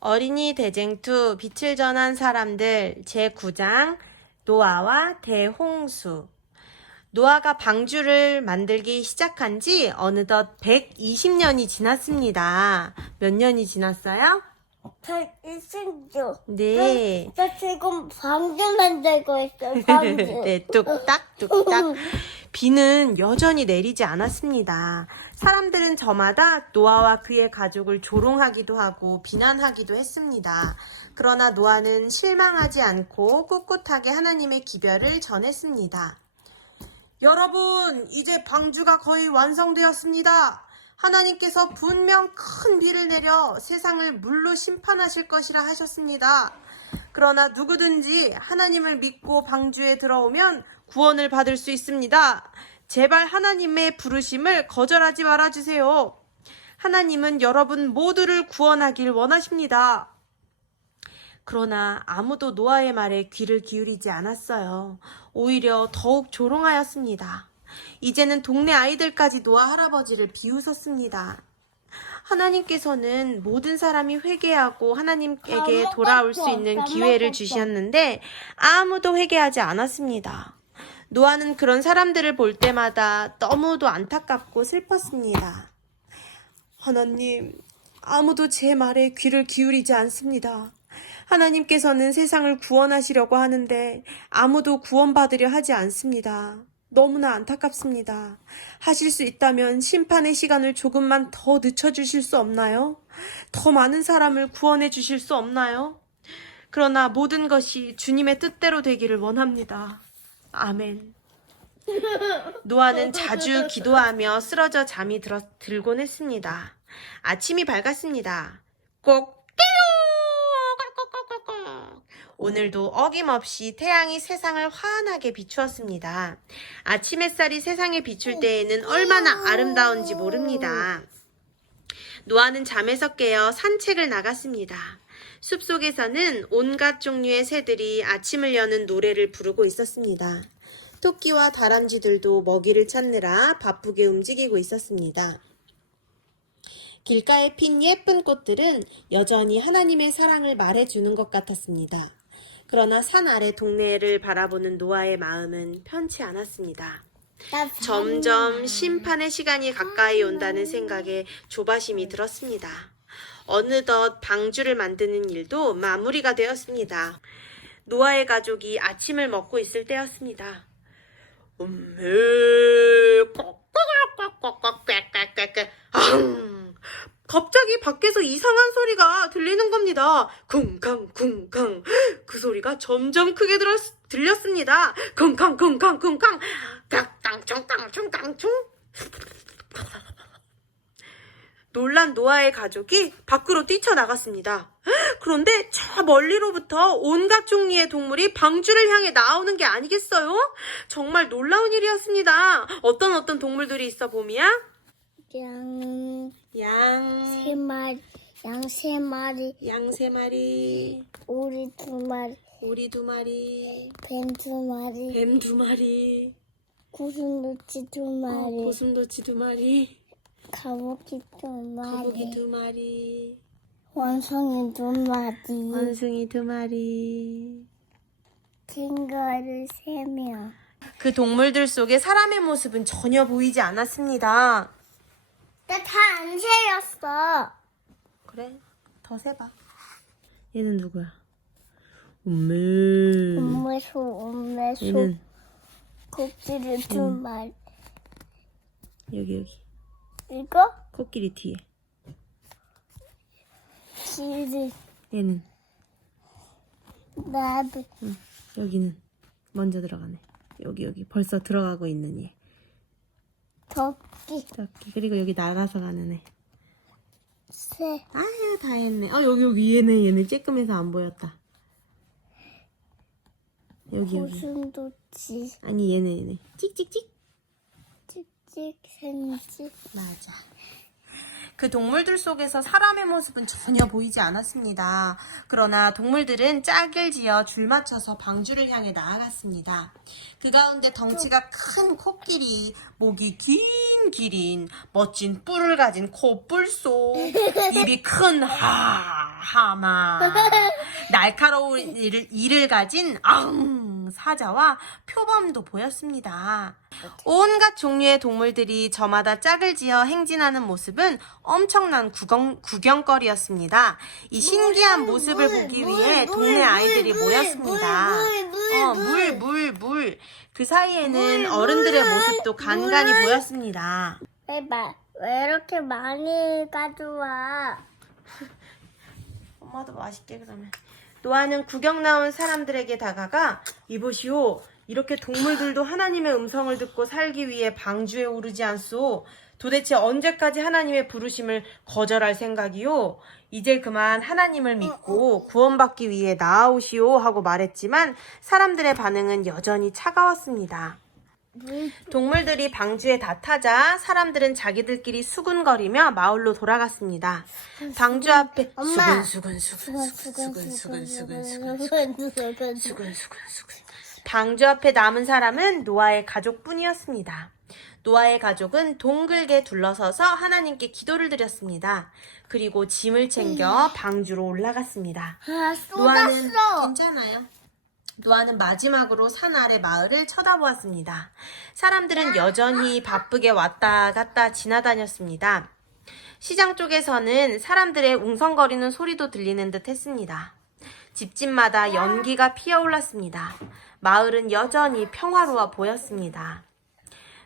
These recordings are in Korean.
어린이 대쟁투 빛을 전한 사람들 제9장 노아와 대홍수. 노아가 방주를 만들기 시작한 지 어느덧 120년이 지났습니다. 몇 년이 지났어요? 120조. 네. 나 지금 방주 만들고 있어, 방주. 네, 뚝딱 뚝딱. 비는 여전히 내리지 않았습니다. 사람들은 저마다 노아와 그의 가족을 조롱하기도 하고 비난하기도 했습니다. 그러나 노아는 실망하지 않고 꿋꿋하게 하나님의 기별을 전했습니다. 여러분, 이제 방주가 거의 완성되었습니다. 하나님께서 분명 큰 비를 내려 세상을 물로 심판하실 것이라 하셨습니다. 그러나 누구든지 하나님을 믿고 방주에 들어오면 구원을 받을 수 있습니다. 제발 하나님의 부르심을 거절하지 말아주세요. 하나님은 여러분 모두를 구원하길 원하십니다. 그러나 아무도 노아의 말에 귀를 기울이지 않았어요. 오히려 더욱 조롱하였습니다. 이제는 동네 아이들까지 노아 할아버지를 비웃었습니다. 하나님께서는 모든 사람이 회개하고 하나님에게 돌아올 수 있는 기회를 주셨는데 아무도 회개하지 않았습니다. 노아는 그런 사람들을 볼 때마다 너무도 안타깝고 슬펐습니다. 하나님, 아무도 제 말에 귀를 기울이지 않습니다. 하나님께서는 세상을 구원하시려고 하는데 아무도 구원받으려 하지 않습니다. 너무나 안타깝습니다. 하실 수 있다면 심판의 시간을 조금만 더 늦춰주실 수 없나요? 더 많은 사람을 구원해 주실 수 없나요? 그러나 모든 것이 주님의 뜻대로 되기를 원합니다. 아멘. 노아는 자주 기도하며 쓰러져 잠이 들곤 했습니다. 아침이 밝았습니다. 꼭 오늘도 어김없이 태양이 세상을 환하게 비추었습니다. 아침 햇살이 세상에 비출 때에는 얼마나 아름다운지 모릅니다. 노아는 잠에서 깨어 산책을 나갔습니다. 숲속에서는 온갖 종류의 새들이 아침을 여는 노래를 부르고 있었습니다. 토끼와 다람쥐들도 먹이를 찾느라 바쁘게 움직이고 있었습니다. 길가에 핀 예쁜 꽃들은 여전히 하나님의 사랑을 말해주는 것 같았습니다. 그러나 산 아래 동네를 바라보는 노아의 마음은 편치 않았습니다. 점점 심판의 시간이 가까이 온다는 생각에 조바심이 들었습니다. 어느덧 방주를 만드는 일도 마무리가 되었습니다. 노아의 가족이 아침을 먹고 있을 때였습니다. 갑자기 밖에서 이상한 소리가 들리는 겁니다. 쿵쾅쿵쾅. 그 소리가 점점 크게 들렸습니다. 쿵쾅쿵쾅쿵쾅. 깡깡총깡총깡총. 놀란 노아의 가족이 밖으로 뛰쳐나갔습니다. 그런데 저 멀리로부터 온갖 종류의 동물이 방주를 향해 나오는 게 아니겠어요? 정말 놀라운 일이었습니다. 어떤 동물들이 있어, 봄이야? 양 세 마리, 양 3마리, 오리 2마리, 오리 2마리, 뱀 2마리, 뱀 2마리, 고슴도치 2마리, 고슴도치 2마리, 거북이 2마리, 거북이 2마리, 원숭이 2마리, 원숭이 2마리. 캥거루 3명. 그 동물들 속에 사람의 모습은 전혀 보이지 않았습니다. 나 다 안 세였어. 그래, 더 세봐. 얘는 누구야? 엄매. 음메소, 얘는 코끼리 2마리. 여기. 이거? 코끼리 뒤에. 키리, 얘는 나비, 여기는 먼저 들어가네. 여기 벌써 들어가고 있는 얘. 토끼, 토끼. 그리고 여기 나가서 가는 애. 새, 아유, 다 했네. 여기 얘는 쬐끔해서 안 보였다. 여기. 고슴도치, 아니, 얘네. 찍찍찍. 찍찍, 생쥐. 맞아. 그 동물들 속에서 사람의 모습은 전혀 보이지 않았습니다. 그러나 동물들은 짝을 지어 줄 맞춰서 방주를 향해 나아갔습니다. 그 가운데 덩치가 큰 코끼리, 목이 긴 기린, 멋진 뿔을 가진 코뿔소, 입이 큰 하마, 날카로운 이를 가진 사자와 표범도 보였습니다. 온갖 종류의 동물들이 저마다 짝을 지어 행진하는 모습은 엄청난 구경거리였습니다. 이 신기한 모습을 보기 위해 동네 아이들이 모였습니다. 물. 그 사이에는 어른들의 모습도 간간히 보였습니다. 왜 이렇게 많이 가져와? 엄마도 맛있게 그러면. 노아는 구경 나온 사람들에게 다가가 이보시오. 이렇게 동물들도 하나님의 음성을 듣고 살기 위해 방주에 오르지 않소. 도대체 언제까지 하나님의 부르심을 거절할 생각이요? 이제 그만 하나님을 믿고 구원받기 위해 나아오시오 하고 말했지만 사람들의 반응은 여전히 차가웠습니다. 동물들이 방주에 다 타자 사람들은 자기들끼리 수군거리며 마을로 돌아갔습니다. 방주 앞에 방주 앞에 남은 사람은 노아의 가족뿐이었습니다. 노아의 가족은 동글게 둘러서서 하나님께 기도를 드렸습니다. 그리고 짐을 챙겨 방주로 올라갔습니다. 노아는 괜찮아요. 노아는 마지막으로 산 아래 마을을 쳐다보았습니다. 사람들은 여전히 바쁘게 왔다 갔다 지나다녔습니다. 시장 쪽에서는 사람들의 웅성거리는 소리도 들리는 듯 했습니다. 집집마다 연기가 피어올랐습니다. 마을은 여전히 평화로워 보였습니다.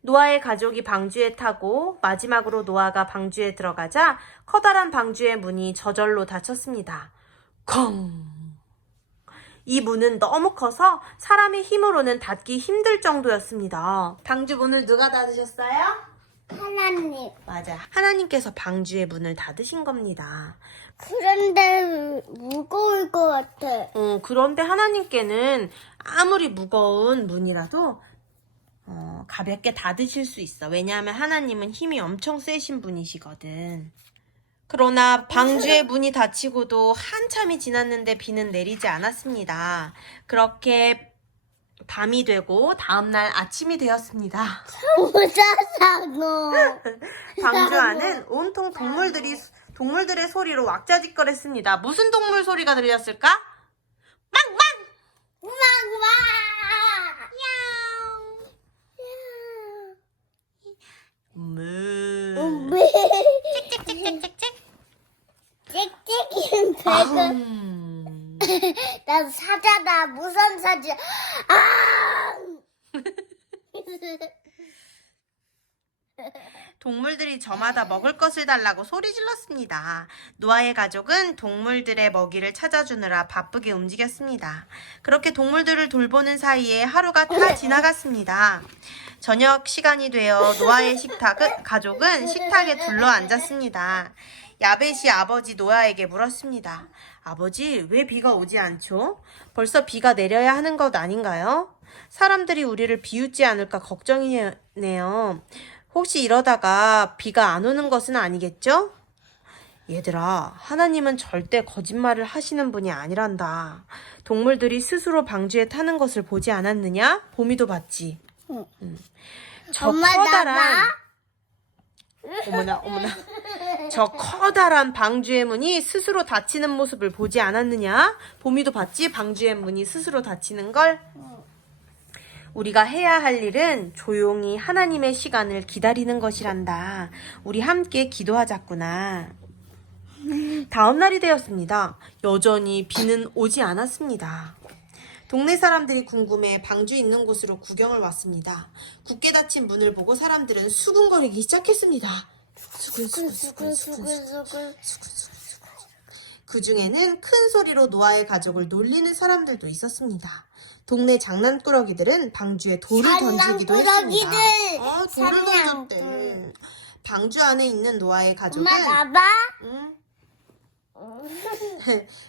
노아의 가족이 방주에 타고 마지막으로 노아가 방주에 들어가자 커다란 방주의 문이 저절로 닫혔습니다. 쾅! 이 문은 너무 커서 사람의 힘으로는 닫기 힘들 정도였습니다. 방주 문을 누가 닫으셨어요? 하나님. 맞아. 하나님께서 방주의 문을 닫으신 겁니다. 그런데 무거울 것 같아. 그런데 하나님께는 아무리 무거운 문이라도 가볍게 닫으실 수 있어. 왜냐하면 하나님은 힘이 엄청 세신 분이시거든. 그러나 방주의 문이 닫히고도 한참이 지났는데 비는 내리지 않았습니다. 그렇게 밤이 되고 다음날 아침이 되었습니다. 모자사고. 방주 안은 온통 동물들의 소리로 왁자지껄했습니다. 무슨 동물 소리가 들렸을까? 빵빵! 우왕우왕. 무. 찍찍이는 배가. 난 사자다. 무슨 사자? 동물들이 저마다 먹을 것을 달라고 소리 질렀습니다. 노아의 가족은 동물들의 먹이를 찾아주느라 바쁘게 움직였습니다. 그렇게 동물들을 돌보는 사이에 하루가 다 지나갔습니다. 저녁 시간이 되어 노아의 가족은 식탁에 둘러앉았습니다. 야벳이 아버지 노아에게 물었습니다. 아버지, 왜 비가 오지 않죠? 벌써 비가 내려야 하는 것 아닌가요? 사람들이 우리를 비웃지 않을까 걱정이네요. 혹시 이러다가 비가 안 오는 것은 아니겠죠? 얘들아, 하나님은 절대 거짓말을 하시는 분이 아니란다. 동물들이 스스로 방주에 타는 것을 보지 않았느냐? 보미도 봤지. 저 엄마 커다란 어머나 저 커다란 방주의 문이 스스로 닫히는 모습을 보지 않았느냐? 보미도 봤지? 방주의 문이 스스로 닫히는 걸? 우리가 해야 할 일은 조용히 하나님의 시간을 기다리는 것이란다. 우리 함께 기도하자꾸나. 다음 날이 되었습니다. 여전히 비는 오지 않았습니다. 동네 사람들이 궁금해 방주 있는 곳으로 구경을 왔습니다. 굳게 닫힌 문을 보고 사람들은 수군거리기 시작했습니다. 그 중에는 큰 소리로 노아의 가족을 놀리는 사람들도 있었습니다. 동네 장난꾸러기들은 방주에 돌을 던지기도 했습니다. 돌을 던졌대. 방주 안에 있는 노아의 가족은 엄마 나봐?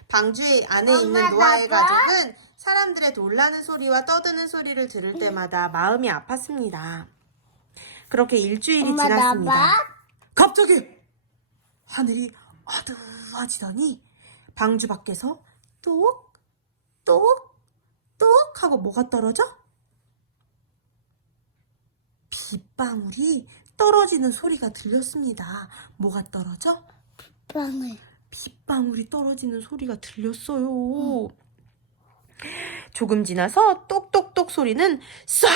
방주 안에 있는 노아의 가족은 사람들의 놀라는 소리와 떠드는 소리를 들을 때마다 마음이 아팠습니다. 그렇게 일주일이 지났습니다. 나봐? 갑자기 하늘이 어두워지더니 방주 밖에서 똑, 똑, 똑 하고 뭐가 떨어져? 빗방울이 떨어지는 소리가 들렸습니다. 뭐가 떨어져? 빵을. 빗방울이 떨어지는 소리가 들렸어요. 조금 지나서 똑똑똑 소리는 쏴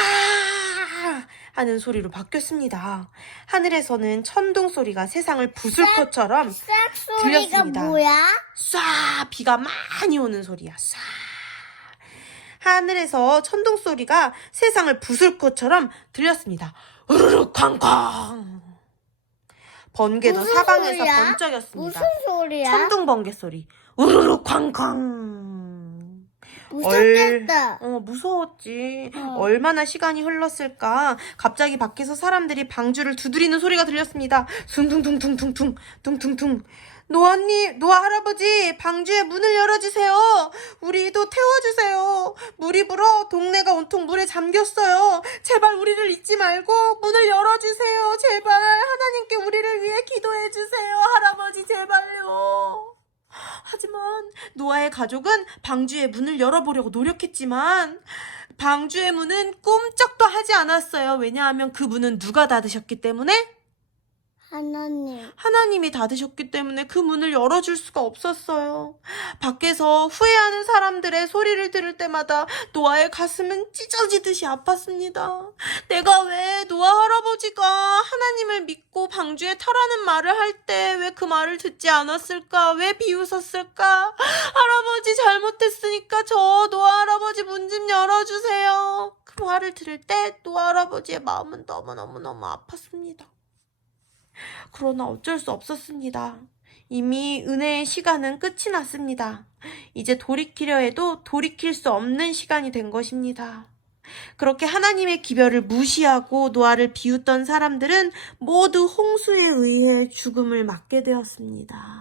하는 소리로 바뀌었습니다. 하늘에서는 천둥 소리가 세상을 부술 것처럼 싹 소리가 들렸습니다. 뭐야? 쏴 비가 많이 오는 소리야. 쏴 하늘에서 천둥 소리가 세상을 부술 것처럼 들렸습니다. 우르르 쾅쾅 번개도 무슨 사방에서 소리야? 번쩍였습니다. 무슨 소리야? 천둥 번개 소리. 우르르 쾅쾅. 무섭겠다. 무서웠지. 얼마나 시간이 흘렀을까. 갑자기 밖에서 사람들이 방주를 두드리는 소리가 들렸습니다. 숭퉁퉁퉁퉁퉁 퉁퉁퉁. 노아 할아버지, 방주의 문을 열어주세요. 우리도 태워주세요. 물이 불어 동네가 온통 물에 잠겼어요. 제발 우리를 잊지 말고 문을 열어주세요. 제발 하나님께 우리를 위해 기도해주세요. 할아버지 제발요. 하지만 노아의 가족은 방주의 문을 열어보려고 노력했지만 방주의 문은 꿈쩍도 하지 않았어요. 왜냐하면 그 문은 누가 닫으셨기 때문에? 하나님. 하나님이 닫으셨기 때문에 그 문을 열어줄 수가 없었어요. 밖에서 후회하는 사람들의 소리를 들을 때마다 노아의 가슴은 찢어지듯이 아팠습니다. 내가 왜 노아 할아버지가 하나님을 믿고 방주에 타라는 말을 할 때 왜 그 말을 듣지 않았을까? 왜 비웃었을까? 할아버지 잘못했으니까 저 노아 할아버지 문 좀 열어주세요. 그 말을 들을 때 노아 할아버지의 마음은 너무너무너무 아팠습니다. 그러나 어쩔 수 없었습니다. 이미 은혜의 시간은 끝이 났습니다. 이제 돌이키려 해도 돌이킬 수 없는 시간이 된 것입니다. 그렇게 하나님의 기별을 무시하고 노아를 비웃던 사람들은 모두 홍수에 의해 죽음을 맞게 되었습니다.